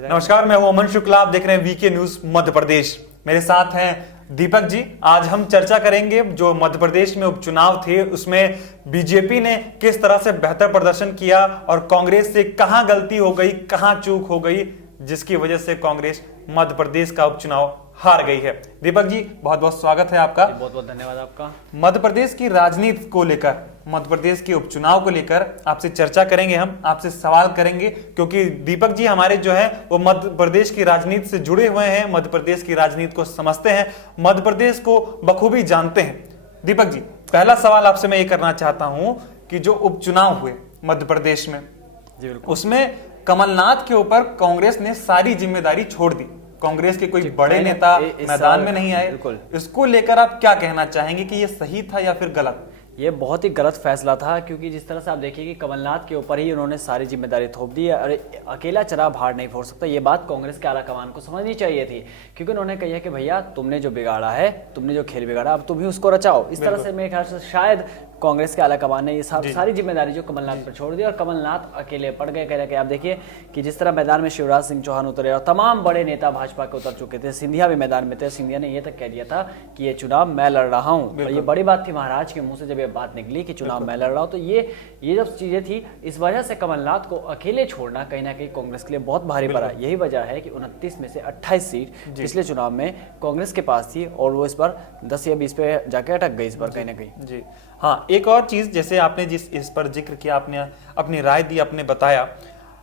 नमस्कार, मैं हूं अमन शुक्ला। आप देख रहे हैं वीके न्यूज मध्य प्रदेश। मेरे साथ हैं दीपक जी। आज हम चर्चा करेंगे जो मध्य प्रदेश में उपचुनाव थे उसमें बीजेपी ने किस तरह से बेहतर प्रदर्शन किया और कांग्रेस से कहां गलती हो गई, कहां चूक हो गई, जिसकी वजह से कांग्रेस मध्य प्रदेश का उपचुनाव हार गई है। दीपक जी, बहुत बहुत स्वागत है आपका। बहुत बहुत धन्यवाद आपका। मध्य प्रदेश की राजनीति को लेकर, मध्य प्रदेश के उपचुनाव को लेकर आपसे चर्चा करेंगे, हम आपसे सवाल करेंगे, क्योंकि दीपक जी हमारे जो है वो मध्य प्रदेश की राजनीति से जुड़े हुए हैं, मध्य प्रदेश की राजनीति को समझते हैं, मध्य प्रदेश को बखूबी जानते हैं। दीपक जी, पहला सवाल आपसे मैं ये करना चाहता हूं कि जो उपचुनाव हुए मध्य प्रदेश में, उसमें कमलनाथ के ऊपर कांग्रेस ने सारी जिम्मेदारी छोड़ दी। कांग्रेस के कोई बड़े नेता मैदान में नहीं आए। इसको लेकर आप क्या कहना चाहेंगे कि ये सही था या फिर गलत? ये बहुत ही गलत फैसला था, क्योंकि जिस तरह से आप देखिए कि कमलनाथ के ऊपर ही उन्होंने सारी जिम्मेदारी थोप दी। अरे अकेला चरा भाड़ नहीं फोड़ सकता, ये बात कांग्रेस के आलाकमान को समझनी चाहिए थी, क्योंकि उन्होंने कहा कि भैया तुमने जो बिगाड़ा है, तुमने जो खेल बिगाड़ा, अब तुम ही उसको रचाओ। इस तरह से मेरे ख्याल से शायद कांग्रेस के आलाकमान ने ये सारी जिम्मेदारी जो कमलनाथ पर छोड़ दी और कमलनाथ अकेले पड़ गए। कह रहे आप देखिए कि जिस तरह मैदान में शिवराज सिंह चौहान उतरे और तमाम बड़े नेता भाजपा के उतर चुके थे, सिंधिया भी मैदान में थे। सिंधिया ने ये तक कह दिया था कि ये चुनाव मैं लड़ रहा हूँ, और ये बड़ी बात थी महाराज के मुंह से जब ये बात निकली कि चुनाव मैं लड़ रहा हूँ। तो ये जब चीजें थी, इस वजह से कमलनाथ को अकेले छोड़ना कहीं ना कहीं कांग्रेस के लिए बहुत भारी पड़ा। यही वजह है कि 29 में से 28 सीट पिछले चुनाव में कांग्रेस के पास थी और वो इस बार 10 या 20 पे जाके अटक गई इस बार कहीं ना कहीं। जी हाँ, एक और चीज, जैसे आपने जिस इस पर जिक्र किया, आपने अपनी राय दी, आपने बताया,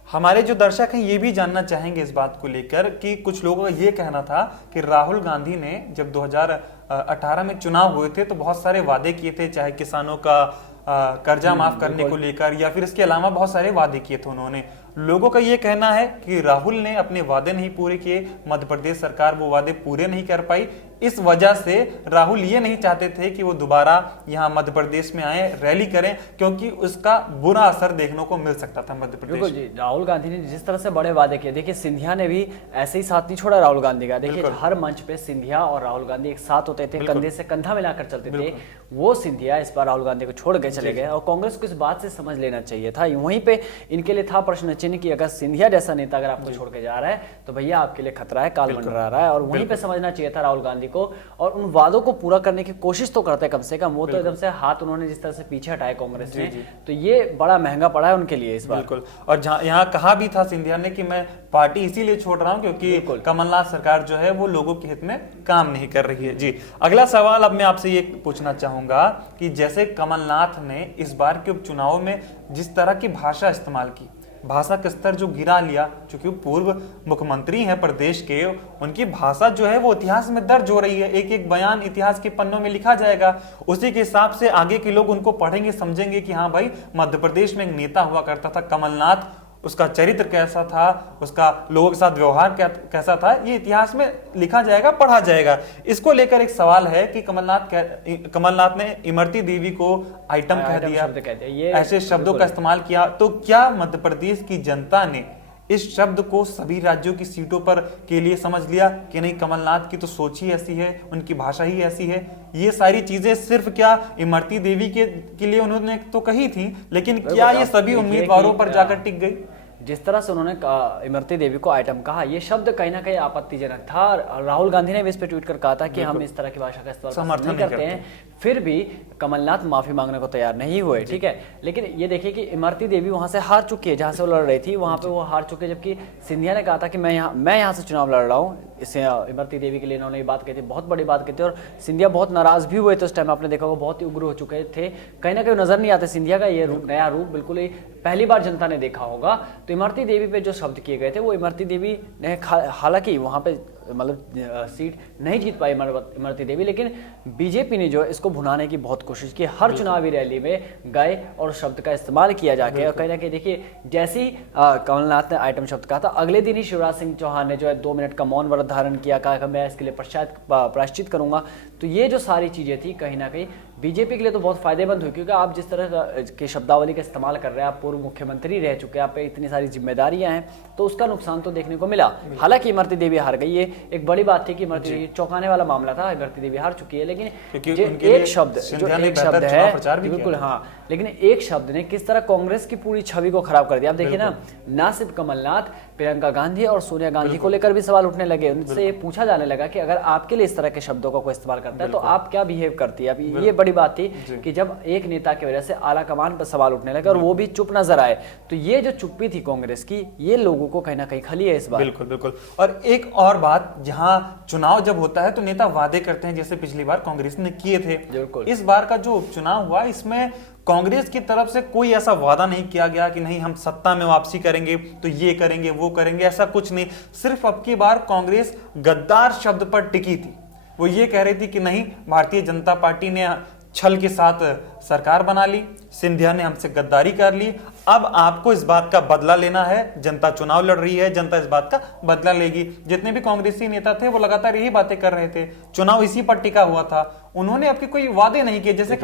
हमारे जो दर्शक हैं ये भी जानना चाहेंगे इस बात को लेकर कि कुछ लोगों का ये कहना था कि राहुल गांधी ने जब 2018 में चुनाव हुए थे तो बहुत सारे वादे किए थे, चाहे किसानों का कर्जा माफ करने को लेकर या फिर इसके अलावा बहुत सारे वादे किए थे उन्होंने। लोगों का ये कहना है कि राहुल ने अपने वादे नहीं पूरे किए, मध्य प्रदेश सरकार वो वादे पूरे नहीं कर पाई। इस वजह से राहुल ये नहीं चाहते थे कि वो दोबारा यहाँ मध्य प्रदेश में आए, रैली करें, क्योंकि उसका बुरा असर देखने को मिल सकता था मध्य प्रदेश में। जी, राहुल गांधी ने जिस तरह से बड़े वादे किए, देखिए सिंधिया ने भी ऐसे ही साथ नहीं छोड़ा राहुल गांधी का। देखिए हर मंच पे सिंधिया और राहुल गांधी एक साथ होते थे, कंधे से कंधा मिलाकर चलते थे। वो सिंधिया इस बार राहुल गांधी को छोड़ के चले गए और कांग्रेस को इस बात से समझ लेना चाहिए था। वहीं पे इनके लिए था प्रश्न चिन्ह कि अगर सिंधिया जैसा नेता अगर आपको छोड़ के जा रहा है तो भैया आपके लिए खतरा है, काल मंडरा रहा है। और वहीं पे समझना चाहिए था राहुल गांधी को, और उन वादों को पूरा करने की कोशिश तो करते कम से कम। वो तो एकदम से हाथ उन्होंने जिस तरह से पीछे हटाए कांग्रेस ने, तो ये बड़ा महंगा पड़ा है उनके लिए इस बार। बिल्कुल। और यहाँ कहा भी था सिंधिया ने कि मैं पार्टी इसीलिए छोड़ रहा हूं क्योंकि कमलनाथ सरकार जो है वो लोगों के हित में काम नहीं कर रही है। जी, अगला सवाल अब मैं आपसे ये पूछना चाहूंगा कि जैसे कमलनाथ ने इस बार के उपचुनाव में जिस तरह की भाषा इस्तेमाल की, भाषा का स्तर जो गिरा लिया, चूंकि पूर्व मुख्यमंत्री हैं प्रदेश के, उनकी भाषा जो है वो इतिहास में दर्ज हो रही है। एक एक बयान इतिहास के पन्नों में लिखा जाएगा। उसी के हिसाब से आगे के लोग उनको पढ़ेंगे, समझेंगे कि हाँ भाई, मध्य प्रदेश में एक नेता हुआ करता था कमलनाथ, उसका चरित्र कैसा था, उसका लोगों के साथ व्यवहार कैसा था, ये इतिहास में लिखा जाएगा, पढ़ा जाएगा। इसको लेकर एक सवाल है कि कमलनाथ ने इमरती देवी को आइटम कह दिया, ऐसे शब्दों का इस्तेमाल किया। तो क्या मध्य प्रदेश की जनता ने इस शब्द को सभी राज्यों की सीटों पर के लिए समझ लिया कि नहीं, कमलनाथ की तो सोच ही ऐसी है, उनकी भाषा ही ऐसी है? ये सारी चीजें सिर्फ क्या इमरती देवी के लिए उन्होंने तो कही थी, लेकिन क्या ये सभी उम्मीदवारों पर जाकर टिक गई? जिस तरह से उन्होंने इमरती देवी को आइटम कहा, ये शब्द कहीं ना कहीं आपत्तिजनक था। राहुल गांधी ने भी इस पे ट्वीट कर कहा था कि हम इस तरह की भाषा का इस्तेमाल नहीं करते हैं। फिर भी कमलनाथ माफी मांगने को तैयार नहीं हुए, ठीक है। लेकिन ये देखिए कि इमरती देवी वहां से हार चुकी है, जहां से वो लड़ रही थी वहां पे वो हार चुके, जबकि सिंधिया ने कहा था कि मैं यहाँ से चुनाव लड़ रहा हूँ। इससे इमरती देवी के लिए इन्होंने ये बात कही थी, बहुत बड़ी बात कही थी, और सिंधिया बहुत नाराज भी हुए थे उस टाइम। आपने देखा होगा बहुत ही उग्र हो चुके थे, कहीं ना कहीं नजर नहीं आते सिंधिया का ये नया रूप, बिल्कुल ही पहली बार जनता ने देखा होगा। तो इमरती देवी पे जो शब्द किए गए थे, वो इमरती देवी ने, हालांकि वहां पे मतलब सीट नहीं जीत पाई इमरती देवी, लेकिन बीजेपी ने जो इसको भुनाने की बहुत कोशिश की। हर चुनावी रैली में गए और शब्द का इस्तेमाल किया जाके, और कहीं ना कहीं देखिए जैसे ही कमलनाथ ने आइटम शब्द कहा था, अगले दिन ही शिवराज सिंह चौहान ने जो है 2 मिनट का मौन व्रत धारण किया, कहा कि मैं इसके लिए प्रायश्चित करूंगा। तो ये जो सारी चीजें थी कहीं ना कहीं बीजेपी के लिए तो बहुत फायदेमंद हुई, क्योंकि आप जिस तरह की शब्दावली का इस्तेमाल कर रहे हैं, आप पूर्व मुख्यमंत्री रह चुके हैं, आप पे इतनी सारी जिम्मेदारियां हैं, तो उसका नुकसान तो देखने को मिला। हालांकि इमरती देवी हार गई, ये एक बड़ी बात थी कि इमरती देवी, चौंकाने वाला मामला था, इमरती देवी हार चुकी है, लेकिन एक शब्द है, बिल्कुल हाँ, लेकिन एक शब्द ने किस तरह कांग्रेस की पूरी छवि को खराब कर दिया। आप देखिए ना सिर्फ कमलनाथ, प्रियंका गांधी और सोनिया गांधी को लेकर भी सवाल उठने लगे, उनसे ये पूछा जाने लगा कि अगर आपके लिए इस तरह के शब्दों का कोई इस्तेमाल करता है तो आप क्या बिहेव करती है। अब ये बड़ी बात थी कि जब एक नेता की वजह से आला कमान पर सवाल उठने लगे और वो भी चुप नजर आए, तो ये जो चुप्पी थी कांग्रेस की, ये लोगों को कहीं ना कहीं खली है इस बार। बिल्कुल बिल्कुल। और एक और बात, जहां चुनाव जब होता है तो नेता वादे करते हैं, जैसे पिछली बार कांग्रेस ने किए थे। इस बार का जो उपचुनाव हुआ, इसमें कांग्रेस की तरफ से कोई ऐसा वादा नहीं किया गया कि नहीं हम सत्ता में वापसी करेंगे तो ये करेंगे वो करेंगे, ऐसा कुछ नहीं। सिर्फ अब की बार कांग्रेस गद्दार शब्द पर टिकी थी। वो ये कह रही थी कि नहीं, भारतीय जनता पार्टी ने छल के साथ सरकार बना ली, सिंधिया ने हमसे गद्दारी कर ली, अब आपको इस बात का बदला लेना है। जनता चुनाव लड़ रही है, जनता इस बात का बदला लेगी। जितने भी कांग्रेसी नेता थे वो लगातार यही बातें कर रहे थे, चुनाव इसी पर टिका हुआ था। उन्होंने आपके कोई वादे नहीं किए। जैसे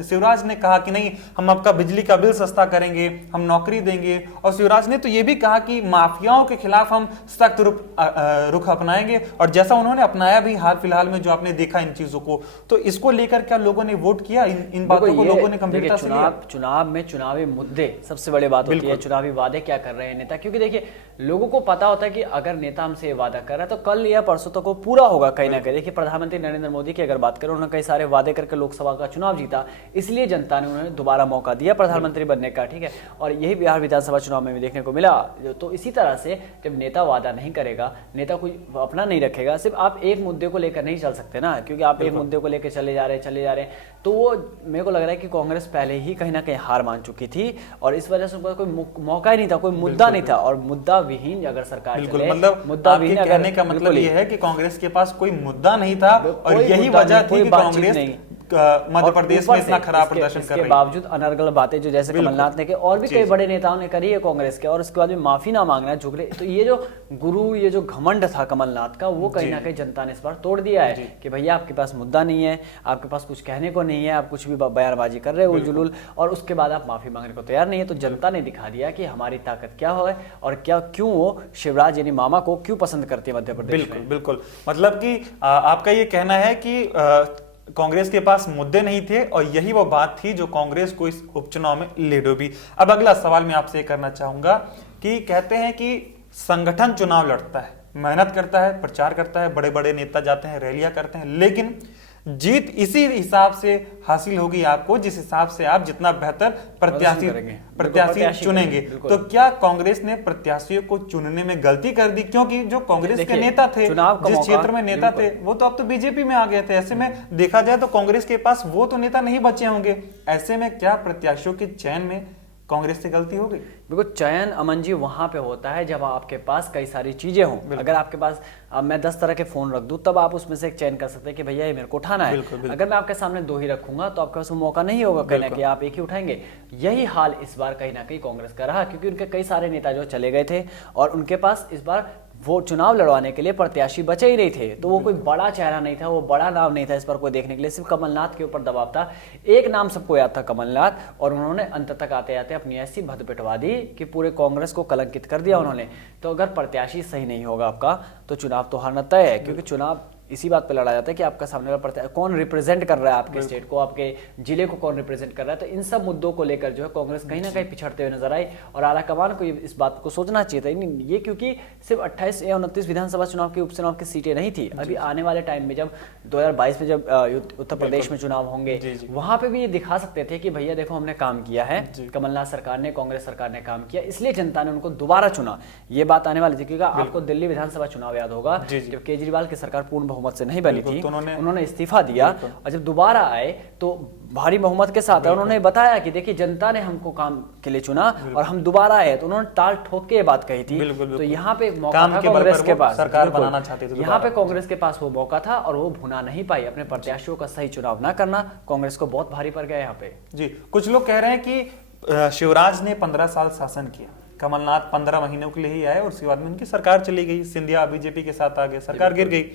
शिवराज ने कहा कि नहीं, हम आपका बिजली का बिल सस्ता करेंगे, हम नौकरी देंगे, और शिवराज ने तो ये भी कहा कि माफियाओं के खिलाफ हम सख्त रुख अपनाएंगे, और जैसा उन्होंने अपनाया भी हाल फिलहाल में जो आपने देखा इन चीजों को, तो इसको लेकर क्या लोगों ने वोट किया? इन बातों को लोगों ने गंभीरता से लिया? चुनाव में चुनावी मुद्दे सबसे बड़ी बात होती है, चुनावी वादे क्या कर रहे हैं नेता, क्योंकि देखिए लोगों को पता होता है कि अगर नेता हमसे वादा कर रहा है तो कल या परसों तक वो पूरा होगा कहीं ना कहीं। देखिए प्रधानमंत्री नरेंद्र मोदी की अगर बात करें, उन्होंने कई सारे वादे करके लोकसभा का चुनाव जीता, इसलिए जनता ने उन्हें दोबारा मौका दिया प्रधानमंत्री बनने का, ठीक है। और यही बिहार विधानसभा चुनाव में भी देखने को मिला। तो इसी तरह से जब नेता वादा नहीं करेगा, नेता कोई अपना नहीं रखेगा, सिर्फ आप एक मुद्दे को लेकर नहीं चल सकते ना, क्योंकि आप एक मुद्दे को लेकर चले जा रहे हैं, तो वो मेरे को लग रहा है कि कांग्रेस पहले ही कहीं ना कहीं हार मान चुकी थी, और इस वजह से उनका कोई मौका ही नहीं था, कोई मुद्दा नहीं था। और मुद्दा विहीन अगर सरकार चले, मतलब मुद्दा विहीन कहने का मतलब ये है कि कांग्रेस के पास कोई मुद्दा नहीं था, और यही वजह थी कि कांग्रेस मध्य प्रदेश में इतना खराब प्रदर्शन कर रही है। बावजूद अनर्गल बातें जो जैसे कमलनाथ ने की और भी कई बड़े नेताओं ने करी है कांग्रेस के, और उसके बाद भी माफी ना मांगना, झुक रहे, तो ये जो गुरु, ये जो घमंड था कमलनाथ का, वो कहीं ना कहीं जनता ने इस बार तोड़ दिया है कि भैया आपके पास मुद्दा नहीं है, आपके पास कुछ कहने को नहीं है, आप कुछ भी बयानबाजी कर रहे हो जुलूल, और उसके बाद आप माफी मांगने को तैयार नहीं है। तो जनता ने दिखा दिया कि हमारी ताकत क्या है, और क्या क्यों वो शिवराज यानी मामा को क्यों पसंद करती है मध्य प्रदेश। बिल्कुल बिल्कुल। मतलब कि आपका ये कहना है कि कांग्रेस के पास मुद्दे नहीं थे, और यही वो बात थी जो कांग्रेस को इस उपचुनाव में ले डूबी। अब अगला सवाल मैं आपसे करना चाहूंगा कि कहते हैं कि संगठन चुनाव लड़ता है, मेहनत करता है, प्रचार करता है, बड़े बड़े नेता जाते हैं, रैलियां करते हैं, लेकिन जीत इसी हिसाब से हासिल होगी आपको जिस हिसाब से आप जितना बेहतर प्रत्याशी चुनेंगे। तो क्या कांग्रेस ने प्रत्याशियों को चुनने में गलती कर दी? क्योंकि जो कांग्रेस के नेता थे, जिस क्षेत्र में नेता थे, वो तो अब तो बीजेपी में आ गए थे। ऐसे में देखा जाए तो कांग्रेस के पास वो तो नेता नहीं बचे होंगे। ऐसे में क्या प्रत्याशियों के चयन में कांग्रेस से गलती हो गई? बिल्कुल, चयन अमन जी वहां पे होता है जब आपके पास कई सारी चीजें हों। अगर आपके पास मैं 10 तरह के फोन रख दूं, तब आप उसमें से एक चयन कर सकते हैं कि भैया ये मेरे को उठाना है। अगर मैं आपके सामने 2 ही रखूंगा तो आपके पास मौका नहीं होगा कहीं ना कहीं, आप एक ही उठाएंगे। यही हाल इस बार कहीं ना कहीं कांग्रेस का रहा, क्योंकि उनके कई सारे नेता जो चले गए थे और उनके पास इस बार वो चुनाव लड़वाने के लिए प्रत्याशी बचे ही नहीं थे। तो वो कोई बड़ा चेहरा नहीं था, वो बड़ा नाम नहीं था इस पर कोई देखने के लिए, सिर्फ कमलनाथ के ऊपर दबाव था। एक नाम सबको याद था, कमलनाथ, और उन्होंने अंत तक आते आते अपनी ऐसी भद्द पिटवा दी कि पूरे कांग्रेस को कलंकित कर दिया उन्होंने। तो अगर प्रत्याशी सही नहीं होगा आपका, तो चुनाव तो हारना तय है, क्योंकि चुनाव इसी बात पे लड़ा जाता है कि आपका सामने वाला कौन रिप्रेजेंट कर रहा है आपके स्टेट को, आपके जिले को कौन रिप्रेजेंट कर रहा है। तो इन सब मुद्दों को लेकर जो है कांग्रेस कहीं ना कहीं पिछड़ते हुए नजर आई, और आला कमान को इस बात को सोचना चाहिए था। ये क्योंकि सिर्फ 28 या 29 विधानसभा चुनाव के उपचुनाव की सीटें नहीं थी, अभी आने वाले टाइम में जब 2022 में जब उत्तर प्रदेश में चुनाव होंगे, वहां पे भी ये दिखा सकते थे कि भैया देखो हमने काम किया है, कमलनाथ सरकार ने, कांग्रेस सरकार ने काम किया, इसलिए जनता ने उनको दोबारा चुना। ये बात आने वाली थी, क्योंकि आपको दिल्ली विधानसभा चुनाव याद होगा, जब केजरीवाल की सरकार पूर्ण बहुमत से नहीं बनी थी, तो उन्होंने इस्तीफा दिया, और जब दोबारा आए तो भारी बहुमत के साथ उन्होंने बताया कि देखिए जनता ने हमको काम के लिए चुना और हम दोबारा आए। तो उन्होंने टाल ठोक के बात कही थी। तो यहाँ पे मौका था कांग्रेस के पास, सरकार बनाना चाहते थे, यहाँ पे कांग्रेस के पास वो मौका था और वो भुना नहीं पाई। अपने प्रत्याशियों का सही चुनाव ना करना कांग्रेस को बहुत भारी पड़ गया यहाँ पे। जी, कुछ लोग कह रहे हैं कि शिवराज ने 15 साल शासन किया, कमलनाथ 15 महीनों के लिए ही आए और उसके बाद में उनकी सरकार चली गई, सिंधिया बीजेपी के साथ आ गए, सरकार गिर गई।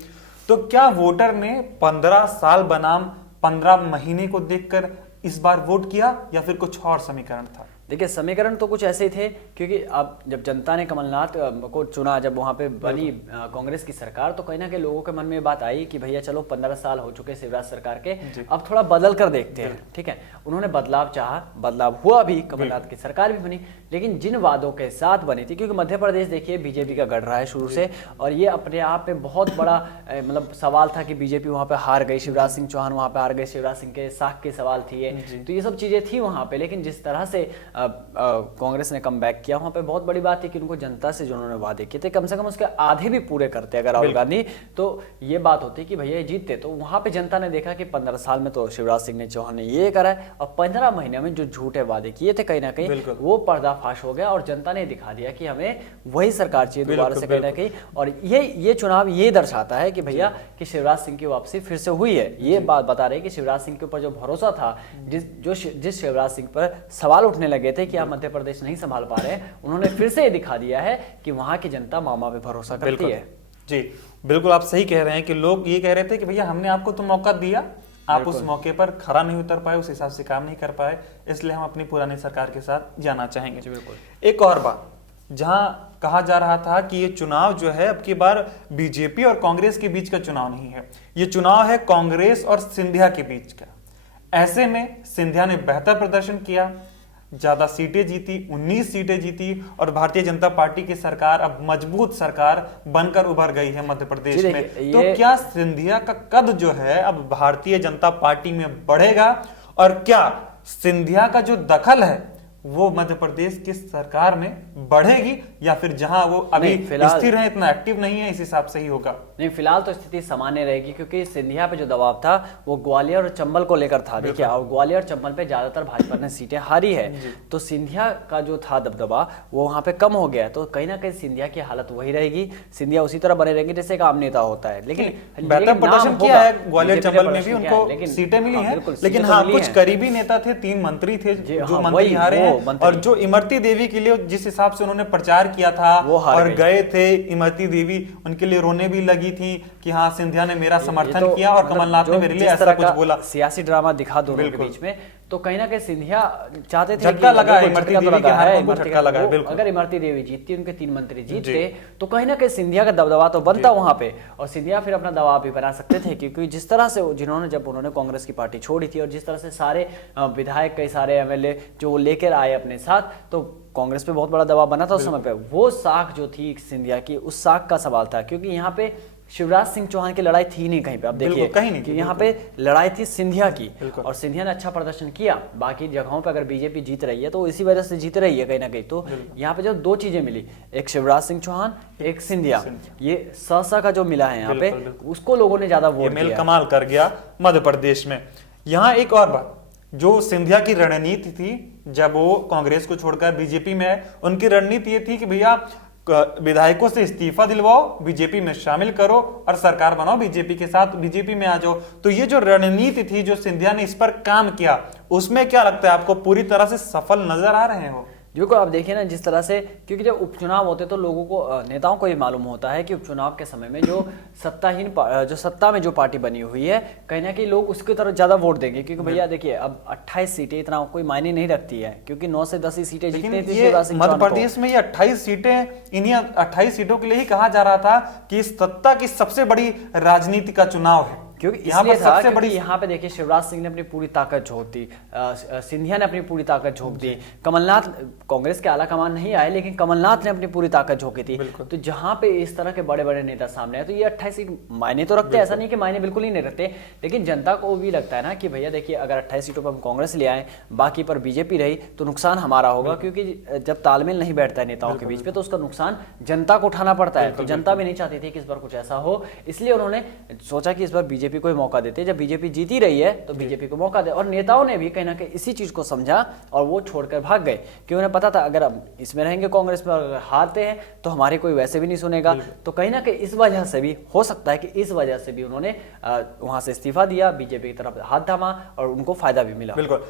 तो क्या वोटर ने 15 साल बनाम 15 महीने को देखकर इस बार वोट किया या फिर कुछ और समीकरण था? देखिए, समीकरण तो कुछ ऐसे ही थे, क्योंकि अब जब जनता ने कमलनाथ को चुना, जब वहां पे बनी कांग्रेस की सरकार, तो कहीं ना कहीं लोगों के मन में बात आई कि भैया चलो 15 साल हो चुके शिवराज सरकार के, अब थोड़ा बदल कर देखते हैं। ठीक है, उन्होंने बदलाव चाहा, बदलाव हुआ भी, कमलनाथ की सरकार भी बनी, लेकिन जिन वादों के साथ बनी थी, क्योंकि मध्य प्रदेश देखिए बीजेपी का गढ़ रहा है शुरू से, और ये अपने आप में बहुत बड़ा मतलब सवाल था कि बीजेपी वहां पे हार गई, शिवराज सिंह चौहान वहां पे हार गए, शिवराज सिंह के साख के सवाल थी ये, तो ये सब चीजें थी वहां पे। लेकिन जिस तरह से कांग्रेस ने कम बैक किया, वहां पे बहुत बड़ी बात है कि उनको जनता से जो उन्होंने वादे किए थे कम से कम उसके आधे भी पूरे करते अगर राहुल गांधी, तो ये बात होती कि भैया ये जीतते। तो वहां पे जनता ने देखा कि 15 साल में तो शिवराज सिंह ने चौहान ने ये करा है, और 15 महीने में जो झूठे वादे किए थे कहीं ना कहीं वो पर्दाफाश हो गया, और जनता ने दिखा दिया कि हमें वही सरकार चाहिए दोबारा से कहीं ना कहीं। और ये चुनाव ये दर्शाता है कि भैया कि शिवराज सिंह की वापसी फिर से हुई है। ये बात बता रहे कि शिवराज सिंह के ऊपर जो भरोसा था, जिस शिवराज सिंह पर सवाल उठने लगे थे कि आप मध्य प्रदेश नहीं संभाल पा रहे हैं, उन्होंने फिर से ये दिखा दिया है कि वहां की जनता मामा पे भरोसा करती है। जी बिल्कुल, आप सही कह रहे हैं कि लोग ये कह रहे थे कि भैया हमने आपको तो मौका दिया, आप उस मौके पर खरा नहीं उतर पाए, उस हिसाब से काम नहीं कर पाए, इसलिए हम अपनी पुरानी सरकार के साथ जाना चाहेंगे। बिल्कुल। एक और बात, जहां कहा जा रहा था कि ये चुनाव जो है अब की बार बीजेपी और कांग्रेस के बीच का चुनाव नहीं है, ये चुनाव है कांग्रेस और सिंधिया के बीच का। ऐसे में सिंधिया ने बेहतर प्रदर्शन किया, ज्यादा सीटें जीती, 19 सीटें जीती, और भारतीय जनता पार्टी की सरकार अब मजबूत सरकार बनकर उभर गई है मध्य प्रदेश में। तो क्या सिंधिया का कद जो है अब भारतीय जनता पार्टी में बढ़ेगा, और क्या सिंधिया का जो दखल है वो मध्य प्रदेश की सरकार में बढ़ेगी, या फिर जहां वो अभी स्थिर है, इतना एक्टिव नहीं है, इस हिसाब से ही होगा? नहीं, फिलहाल तो स्थिति सामान्य रहेगी, क्योंकि सिंधिया पे जो दबाव था वो ग्वालियर और चंबल को लेकर था। देखिए, और ग्वालियर और चंबल पे ज्यादातर भाजपा ने सीटें हारी है, तो सिंधिया का जो था दबदबा वो वहां पे कम हो गया। तो कहीं ना कहीं सिंधिया की हालत वही रहेगी, सिंधिया उसी तरह बने रहेंगे जैसे एक आम नेता होता है। लेकिन बेहतर प्रदर्शन किया है, ग्वालियर चंबल में भी उनको सीटें मिली हैं, लेकिन हाँ कुछ करीबी नेता थे, 3 मंत्री थे जो मंत्री हारे हैं, और जो इमरती देवी के लिए जिस हिसाब से उन्होंने प्रचार किया था और गए थे इमरती देवी, उनके लिए रोने भी लगी थी कि हाँ सिंधिया ने मेरा समर्थन किया और कमलनाथ ने मेरे लिए ऐसा कुछ बोला। सियासी ड्रामा दिखा दोनों के बीच में, तो कहीं ना कहीं सिंधिया चाहते थे झटका लगा, इमरती देवी के हाथ में झटका लगा। अगर इमरती देवी जीतती, उनके 3 मंत्री जीतते, तो कहीं ना कहीं सिंधिया का दबदबा तो बनता वहां पे, और सिंधिया फिर अपना दबाव भी बना सकते थे, क्योंकि जिस तरह से जब उन्होंने कांग्रेस की पार्टी छोड़ी थी, और जिस तरह से सारे विधायक, कई सारे एमएलए जो लेकर आए अपने साथ, तो कांग्रेस पे बहुत बड़ा दबाव बना था उस समय पे। वो साख जो थी सिंधिया की, उस साख का सवाल था, क्योंकि यहाँ पे शिवराज सिंह चौहान की लड़ाई थी नहीं कहीं पे। अब देखिए कि यहाँ पे लड़ाई थी सिंधिया की, और सिंधिया ने अच्छा प्रदर्शन किया। बाकी जगहों पे अगर बीजेपी जीत रही है तो इसी वजह से जीत रही है कहीं ना कहीं। तो यहाँ पे जो 2 चीजें मिली, एक शिवराज सिंह चौहान, एक सिंधिया, ये सा का जो मिला है यहाँ पे, उसको लोगों ने ज्यादा वोट दिया, कमाल कर गया मध्य प्रदेश में। यहाँ एक और बात, जो सिंधिया की रणनीति थी जब वो कांग्रेस को छोड़कर बीजेपी में है, उनकी रणनीति ये थी कि भैया विधायकों से इस्तीफा दिलवाओ, बीजेपी में शामिल करो और सरकार बनाओ, बीजेपी के साथ बीजेपी में आ जाओ। तो ये जो रणनीति थी, जो सिंधिया ने इस पर काम किया, उसमें क्या लगता है आपको पूरी तरह से सफल नजर आ रहे हो? बिल्कुल, आप देखिए ना जिस तरह से, क्योंकि जब उपचुनाव होते तो लोगों को, नेताओं को ये मालूम होता है कि उपचुनाव के समय में जो सत्ता में जो पार्टी बनी हुई है, कहीं ना कहीं लोग उसकी तरफ ज्यादा वोट देंगे। क्योंकि भैया देखिए, अब 28 सीटें इतना कोई मायने नहीं रखती है, क्योंकि 9 से 10 ही सीटें जीतनी थी शिवराज सिंह मध्य प्रदेश में। ये 28 सीटें, इन्हीं 28 सीटों के लिए ही कहा जा रहा था कि इस सत्ता की सबसे बड़ी राजनीति का चुनाव है, क्योंकि यहाँ पर सबसे बड़ी, यहाँ पे देखिए शिवराज सिंह ने अपनी पूरी ताकत झोंक दी, सिंधिया ने अपनी पूरी ताकत झोंक दी, कमलनाथ, कांग्रेस के आला कमान नहीं आए लेकिन कमलनाथ ने अपनी पूरी ताकत झोंकी थी। तो जहां पे इस तरह के बड़े बड़े नेता सामने आए, तो ये 28 सीट मायने तो रखते हैं, ऐसा नहीं कि मायने बिल्कुल ही नहीं रखते, लेकिन जनता को भी लगता है ना कि भैया देखिए, अगर 28 सीटों पर हम कांग्रेस ले आए, बाकी पर बीजेपी रही, तो नुकसान हमारा होगा, क्योंकि जब तालमेल नहीं बैठता है नेताओं के बीच पे, तो उसका नुकसान जनता को उठाना पड़ता है। तो जनता भी नहीं चाहती थी कि इस बार कुछ ऐसा हो, इसलिए उन्होंने सोचा कि इस बार बीजेपी को मौका देते, जब बीजेपी जीती रही है तो बीजेपी को मौका दे। और नेताओं ने भी कहीं ना कहीं इसी चीज को समझा और वो छोड़कर भाग गए, क्योंकि उन्हें पता था अगर हम इसमें रहेंगे कांग्रेस में, अगर हारते हैं तो हमारे कोई वैसे भी नहीं सुनेगा। तो कहीं ना कहीं इस वजह से भी हो सकता है कि इस वजह से भी उन्होंने वहां से इस्तीफा दिया, बीजेपी की तरफ हाथ थामा और उनको फायदा भी मिला। बिल्कुल।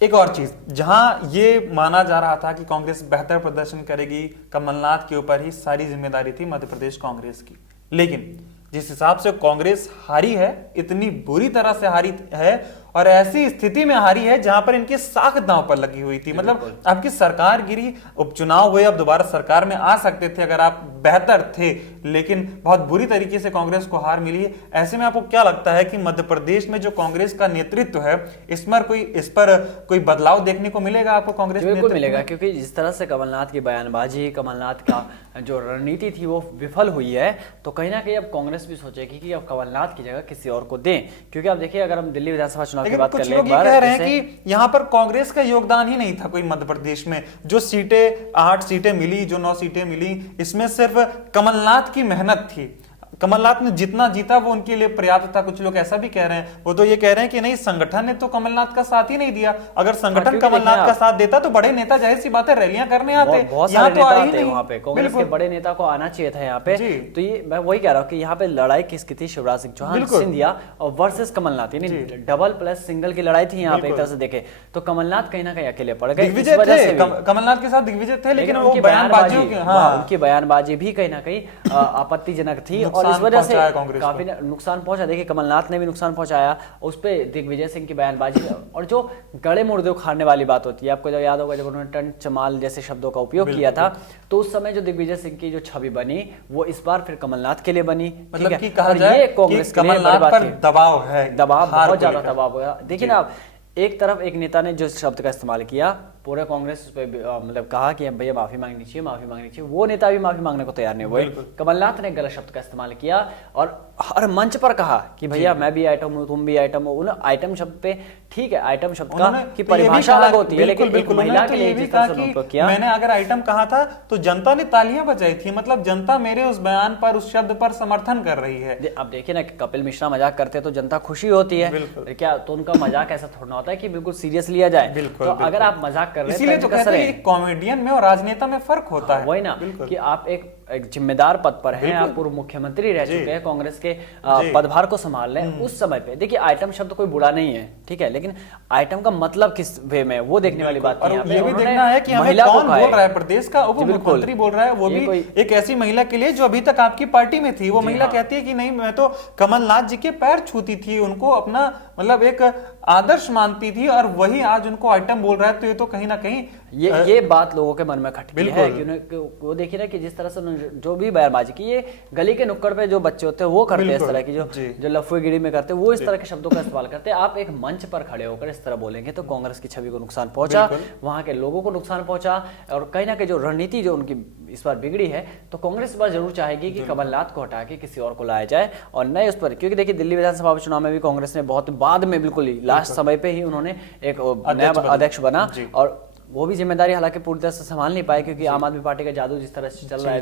एक और चीज, जहां ये माना जा रहा था कि कांग्रेस बेहतर प्रदर्शन करेगी, कमलनाथ के ऊपर ही सारी जिम्मेदारी थी मध्य प्रदेश कांग्रेस की, लेकिन जिस हिसाब से कांग्रेस हारी है, इतनी बुरी तरह से हारी है, और ऐसी स्थिति में हारी है जहां पर इनकी साख दांव पर लगी हुई थी। मतलब आपकी सरकार गिरी, उपचुनाव हुए, अब दोबारा सरकार में आ सकते थे अगर आप बेहतर थे, लेकिन बहुत बुरी तरीके से कांग्रेस को हार मिली है। ऐसे में आपको क्या लगता है कि मध्य प्रदेश में जो कांग्रेस का नेतृत्व है, इस पर कोई बदलाव देखने को मिलेगा आपको कांग्रेस? बिल्कुल मिलेगा, क्योंकि जिस तरह से कमलनाथ की बयानबाजी, कमलनाथ का जो रणनीति थी वो विफल हुई है, तो कहीं ना कहीं अब कांग्रेस भी सोचेगी कि अब कमलनाथ की जगह किसी और को दें। क्योंकि आप देखिए, अगर हम दिल्ली विधानसभा चुनाव की बात कर ले, लोग ये कह रहे हैं कि यहाँ पर कांग्रेस का योगदान ही नहीं था कोई मध्य प्रदेश में। जो सीटें 8 सीटें मिली, जो 9 सीटें मिली, इसमें सिर्फ कमलनाथ की मेहनत थी। कमलनाथ ने जितना जीता वो उनके लिए पर्याप्त था। कुछ लोग ऐसा भी कह रहे हैं, वो तो ये कह रहे हैं कि नहीं, संगठन ने तो कमलनाथ का साथ ही नहीं दिया। अगर संगठन कमलनाथ का साथ देता तो बड़े नेता जाहिर सी बात है रैलियां करने आते। बहुत सारे नेता आते वहां पे, कांग्रेस के बड़े नेता को आना चाहिए था यहाँ पे। तो ये मैं वही कह रहा हूँ कि यहाँ पे लड़ाई किसकी थी? शिवराज सिंह चौहान सिंधिया और वर्सेस कमलनाथ, यानी डबल प्लस सिंगल की लड़ाई थी यहाँ पे। एक तरह से देखे तो कमलनाथ कहीं ना कहीं अकेले पड़ गए। कमलनाथ के साथ दिग्विजय थे, लेकिन उनकी बयानबाजी भी कहीं ना कहीं आपत्तिजनक थी, और इस वजह से काफी नुकसान पहुंचा। देखिए, कमलनाथ ने भी नुकसान पहुंचाया, उस पे दिग्विजय सिंह की बयानबाजी, और जो गड़े मुर्दे उखाड़ने वाली बात होती है, आपको जब याद होगा जब उन्होंने टन चमाल जैसे शब्दों का उपयोग किया था, तो उस समय जो दिग्विजय सिंह की जो छवि बनी वो इस बार फिर कमलनाथ के लिए बनी। मतलब कि कहा जाए कि कमलनाथ पर दबाव है, दबाव बहुत ज्यादा दबाव हुआ। देखिए ना, एक तरफ एक नेता ने जो शब्द का इस्तेमाल किया, पूरे कांग्रेस उस पे मतलब कहा कि भैया माफी मांगनी चाहिए, माफी मांगनी चाहिए। वो नेता भी माफी मांगने को तैयार नहीं हुए। कमलनाथ ने गलत शब्द का इस्तेमाल किया और हर मंच पर कहा कि भैया मैं भी आइटम हूं, तुम भी आइटम हो। उन आइटम शब्द पे, ठीक है, आइटम शब्द का की परिभाषा अलग होती है, लेकिन एक महिला के लिए जिस तरह से किया, मैंने अगर आइटम कहा था तो जनता ने तालियां बजाई थी। मतलब जनता मेरे उस बयान पर, उस शब्द पर समर्थन कर रही है। अब देखिए ना, कपिल मिश्रा मजाक करते तो जनता खुशी होती है, क्या? तो उनका मजाक ऐसा थोड़ा होता है कि बिल्कुल सीरियस लिया जाए। तो अगर आप मजाक कर रहे हैं, कॉमेडियन में और राजनेता में फर्क होता है। वही ना कि आप एक जिम्मेदार पद पर हैं, आप पूर्व मुख्यमंत्री रह चुके हैं, कांग्रेस के पदभार को संभाल रहे हैं। उस समय पे देखिए, आइटम शब्द कोई बुरा नहीं है, ठीक है, लेकिन आइटम का मतलब किस वे में, वो देखने वाली बात है। ये भी देखना है कि हमें कौन बोल रहा है, प्रदेश का उप मुख्यमंत्री बोल रहा है, वो भी एक ऐसी महिला के लिए जो अभी तक आपकी पार्टी में थी। वो महिला कहती है कि नहीं, मैं तो कमलनाथ जी के पैर छूती थी, उनको अपना मतलब एक आदर्श मानती थी, और वही आज उनको आइटम बोल रहा है। तो ये तो कहीं ना कहीं ये बात लोगों के मन में खटकी है कि वो देखिए ना कि जिस तरह से जो भी बयानबाजी की, ये गली के नुक्कड़ पे जो बच्चे होते हैं वो करते हैं इस तरह की, जो लफुगिरी में करते हैं, वो इस तरह के शब्दों का इस्तेमाल करते हैं। आप एक मंच पर खड़े होकर इस तरह बोलेंगे तो कांग्रेस की छवि को नुकसान पहुंचा, वहां के लोगों को नुकसान पहुंचा, और कहीं ना कहीं जो रणनीति जो उनकी इस बार बिगड़ी है, तो कांग्रेस इस बार जरूर चाहेगी कि कमलनाथ को हटा के किसी और को लाया जाए और नए उस पर। क्योंकि देखिए, दिल्ली विधानसभा चुनाव में भी कांग्रेस ने बहुत बाद में, बिल्कुल लास्ट समय पे ही उन्होंने एक नया अध्यक्ष बना, और वो भी जिम्मेदारी हालांकि पूरी तरह से संभाल नहीं पाए, क्योंकि आम आदमी पार्टी का जादू जिस तरह से चल रहा है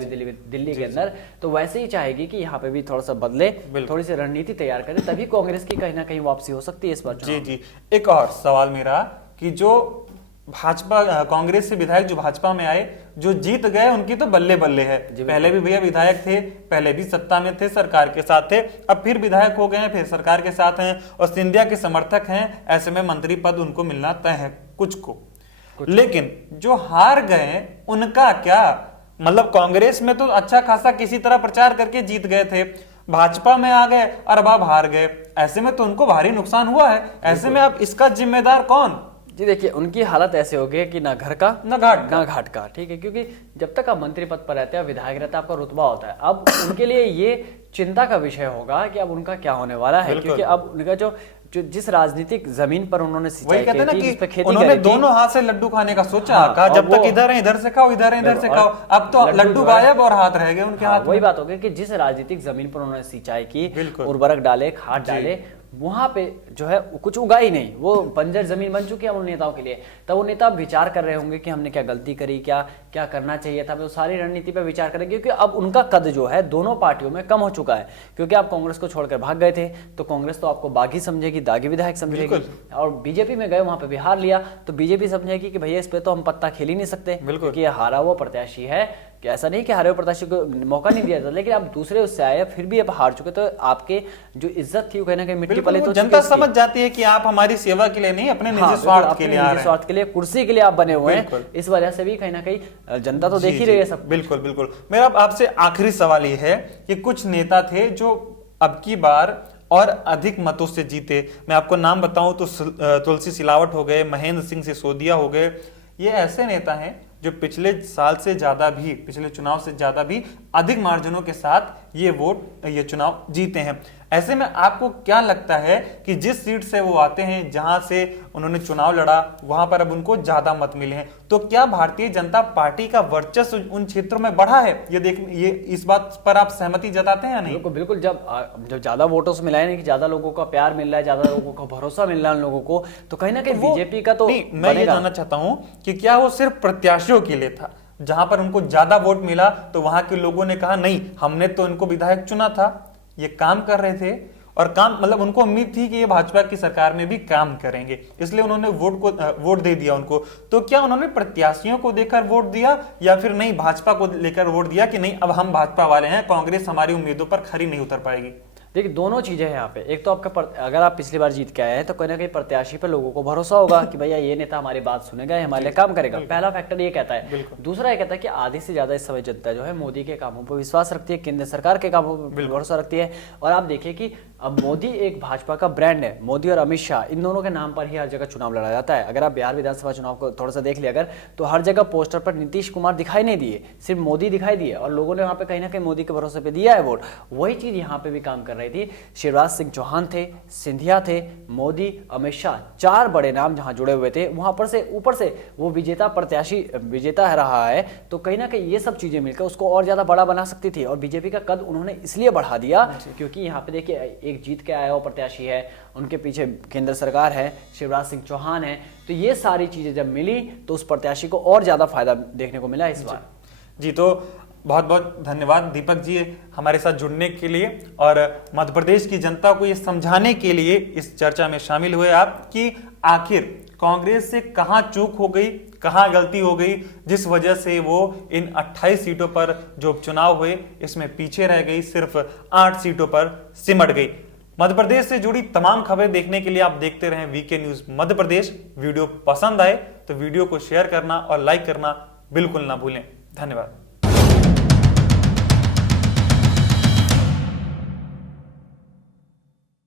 दिल्ली के अंदर, तो वैसे ही चाहेगी कि यहाँ पे भी थोड़ा सा बदले, थोड़ी सी रणनीति तैयार करे, तभी कांग्रेस की कहीं ना कहीं वापसी हो सकती है इस बार। जी। एक और सवाल मेरा कि जो भाजपा, कांग्रेस से विधायक जो भाजपा में आए, जो जीत गए, उनकी तो बल्ले बल्ले है। पहले भी भैया विधायक थे, पहले भी सत्ता में थे, सरकार के साथ थे, अब फिर विधायक हो गए हैं, फिर सरकार के साथ हैं, और सिंधिया के समर्थक हैं। ऐसे में मंत्री पद उनको मिलना तय है कुछ को। लेकिन जो हार गए उनका क्या? मतलब कांग्रेस में तो अच्छा खासा किसी तरह प्रचार करके जीत गए थे, भाजपा में आ गए और अब आप हार गए। ऐसे में तो उनको भारी नुकसान हुआ है। ऐसे में अब इसका जिम्मेदार कौन? जी देखिए, उनकी हालत ऐसे हो गई कि ना घर का ना घाट का, ठीक है, क्योंकि जब तक आप मंत्री पद पर रहते हैं, विधायक रहता है, आपका रुतबा होता है। अब उनके लिए ये चिंता का विषय होगा कि अब उनका क्या होने वाला है, क्योंकि अब उनका जो जिस राजनीतिक जमीन पर उन्होंने सिंचाई की थी, जिस पे खेती उन्होंने दोनों हाथ से लड्डू खाने का सोचा, कहा जब तक इधर है इधर से खाओ, इधर है इधर से खाओ। अब तो लड्डू गायब और हाथ रह गए उनके हाथ। वही बात हो गई कि जिस राजनीतिक जमीन पर उन्होंने सिंचाई की, उर्वरक डाले, खाद डाले, वहां पे जो है कुछ उगा ही नहीं, वो बंजर जमीन बन चुकी है उन नेताओं के लिए। तब वो नेता विचार कर रहे होंगे कि हमने क्या गलती करी, क्या करना चाहिए था। वो सारी रणनीति पे विचार करेंगे, क्योंकि अब उनका कद जो है दोनों पार्टियों में कम हो चुका है। क्योंकि आप कांग्रेस को छोड़कर भाग गए थे, तो कांग्रेस तो आपको बागी समझेगी, दागी विधायक समझेगी, और बीजेपी में गए, वहां पे बिहार लिया, तो बीजेपी समझेगी कि भैया इस पे तो हम पत्ता खेल ही नहीं सकते, क्योंकि ये हारा हुआ प्रत्याशी है। कि ऐसा नहीं कि हारे हुए प्रत्याशी को मौका नहीं दिया था, लेकिन आप दूसरे उससे आए, फिर भी अब हार चुके, तो आपके जो इज्जत थी वो कहीं ना कहीं मिट्टी पले। तो जनता समझ जाती है कि आप हमारी सेवा के लिए नहीं, अपने निजी स्वार्थ के लिए आ रहे हैं, स्वार्थ के लिए, कुर्सी के लिए आप बने हुए हैं। इस वजह से भी कहीं ना कहीं जनता तो देख ही रही है सब। बिल्कुल। मेरा आपसे आखिरी सवाल ये है कि कुछ नेता थे जो अब की बार और अधिक मतों से जीते। मैं आपको नाम बताऊं तो तुलसी सिलावट हो गए, महेंद्र सिंह सिसोदिया हो गए। ये ऐसे नेता हैं जो पिछले साल से ज्यादा भी, पिछले चुनाव से ज्यादा भी अधिक मार्जिनों के साथ ये चुनाव जीते हैं। ऐसे में आपको क्या लगता है कि जिस सीट से वो आते हैं, जहां से उन्होंने चुनाव लड़ा, वहां पर अब उनको ज्यादा मत मिले हैं, तो क्या भारतीय जनता पार्टी का वर्चस्व उन क्षेत्रों में बढ़ा है? ये इस बात पर आप सहमति जताते हैं या नहीं? बिल्कुल बिल्कुल। जब ज्यादा वोटों से मिला है, नहीं कि ज्यादा लोगों का प्यार मिल रहा है, ज्यादा लोगों का भरोसा मिल रहा है उन लोगों को, तो कहीं ना कहीं बीजेपी का तो मैं ये जानना चाहता हूं कि क्या वो सिर्फ प्रत्याशियों के लिए था? जहां पर उनको ज्यादा वोट मिला तो वहां के लोगों ने कहा नहीं, हमने तो इनको विधायक चुना था, ये काम कर रहे थे, और काम मतलब उनको उम्मीद थी कि ये भाजपा की सरकार में भी काम करेंगे, इसलिए उन्होंने वोट दे दिया उनको। तो क्या उन्होंने प्रत्याशियों को देकर वोट दिया, या फिर नहीं भाजपा को लेकर वोट दिया कि नहीं अब हम भाजपा वाले हैं, कांग्रेस हमारी उम्मीदों पर खरी नहीं उतर पाएगी? देखिए, दोनों चीजें हैं यहाँ पे। एक तो आपका अगर आप पिछली बार जीत के आए हैं तो कहीं ना कहीं प्रत्याशी पे लोगों को भरोसा होगा कि भैया ये नेता हमारी बात सुनेगा, हमारे लिए काम करेगा। पहला फैक्टर ये कहता है। दूसरा ये कहता है कि आधी से ज्यादा इस समय जनता जो है मोदी के कामों पर विश्वास रखती है, केंद्र सरकार के कामों पर भरोसा रखती है। और आप देखिए कि अब मोदी एक भाजपा का ब्रांड है। मोदी और अमित शाह, इन दोनों के नाम पर ही हर जगह चुनाव लड़ा जाता है। अगर आप बिहार विधानसभा चुनाव को थोड़ा सा देख लिया अगर, तो हर जगह पोस्टर पर नीतीश कुमार दिखाई नहीं दिए, सिर्फ मोदी दिखाई दिए, और लोगों ने वहां पे कहीं ना कहीं मोदी के भरोसे पे दिया है वोट। वही चीज यहाँ पे भी काम कर रही थी। शिवराज सिंह चौहान थे, सिंधिया थे, मोदी, अमित शाह, चार बड़े नाम जहां जुड़े हुए थे, वहां पर से ऊपर से वो विजेता प्रत्याशी विजेता रहा है, तो कहीं ना कहीं ये सब चीजें मिलकर उसको और ज्यादा बड़ा बना सकती थी। और बीजेपी का कद उन्होंने इसलिए बढ़ा दिया क्योंकि यहाँ पे देखिए एक जीत के आया हुआ प्रत्याशी है, उनके पीछे केंद्र सरकार है, शिवराज सिंह चौहान है, तो ये सारी चीजें जब मिली तो उस प्रत्याशी को और ज्यादा फायदा देखने को मिला इस बार। जी, तो बहुत बहुत धन्यवाद दीपक जी हमारे साथ जुड़ने के लिए, और मध्य प्रदेश की जनता को ये समझाने के लिए इस चर्चा में शामिल हुए आप कि आखिर कांग्रेस से कहां चूक हो गई, कहां गलती हो गई, जिस वजह से वो इन 28 सीटों पर जो उपचुनाव हुए इसमें पीछे रह गई, सिर्फ 8 सीटों पर सिमट गई। मध्य प्रदेश से जुड़ी तमाम खबरें देखने के लिए आप देखते रहें VK news Madhya Pradesh. Video पसंद आए तो वीडियो को शेयर करना और लाइक करना बिल्कुल ना भूलें। धन्यवाद।